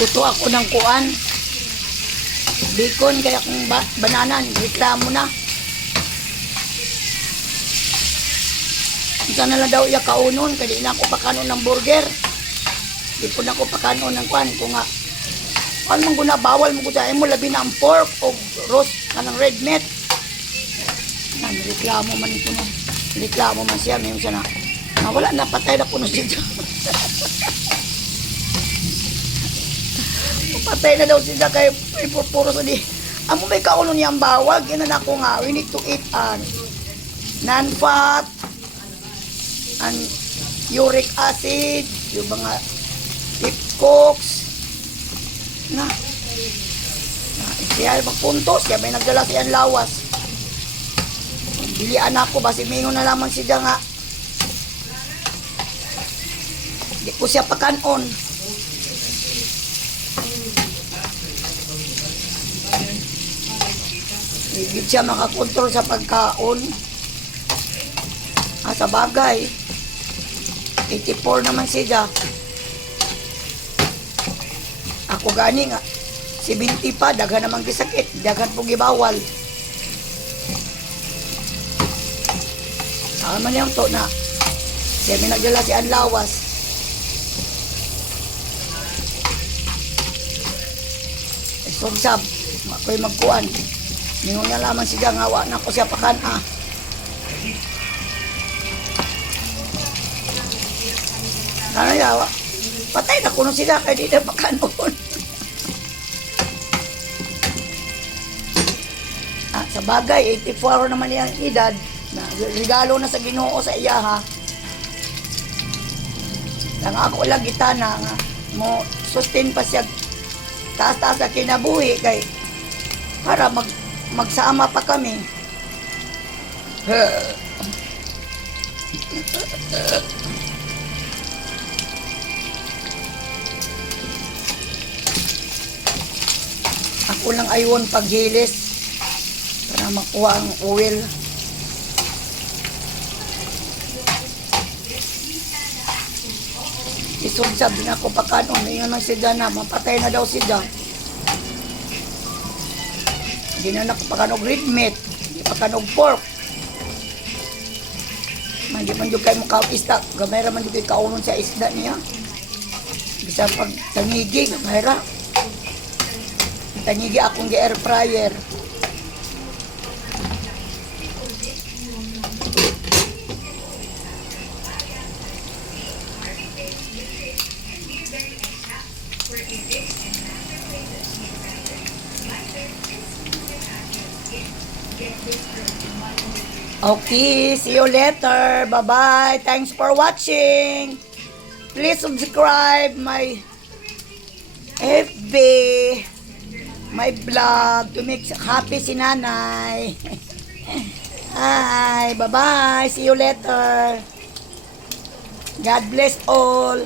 Luto ako ng kuan. Bacon, kaya kung bananan, reklamo na. Isa na lang daw iya kaunon, kaya di na ako pakanon ng burger. Di po na ako pakanon ng kuan. Kung nga, ano mong guna, bawal mo guna, mo labi na ang pork o roast na ng red meat. Reklamo man ito no. Reklamo man siya, may siya na. Wala na, patay na po na siya. Patay na daw siya kay puro sa di. Amo may kauno niyang bawag, yan na ako nga, we need to eat non-fat, and uric acid, yung mga deep cooks. Siya magpuntos, siya may nagdala siyang lawas. Bilian ako, basi mingon na lamang siya nga. Di ko siya pakanon. Hindi siya makakontrol sa pagkaon. Sa bagay, 84 naman siya. Ako gani nga, 70 pa, daghan naman gisakit, daghan pong gibawal. Man yung to na siya may nagdala si Anlawas. Sugsab, ako'y magkuhan. Ningon niya lamang siya, ngawa na ko siya pakan Kaya yawa, patay na kuno sila kaya di na pakanon. Sa bagay, 84 naman yung edad. Na regalo na sa Ginoo sa iya ha. Lang ako lang gitana nga mo sustain pa siya taas-taas sa kinabuhi kay para magsama pa kami. Ako lang ayon paghilis para makuha ang oil. Isugsab din ako pakanon, yun ang siya na, mapatay na daw siya. Hindi na ako pakanog red meat, hindi pakanog pork. Hindi man yung kayo mukha isda, gamay raman yung kayo kaunon sa isda niya. Bisa pag tangigi, gamay ra. Tangigi akong air fryer. Okay, see you later. Bye-bye. Thanks for watching. Please subscribe my FB, my blog to make happy si Nanay. Hi, bye-bye. See you later. God bless all.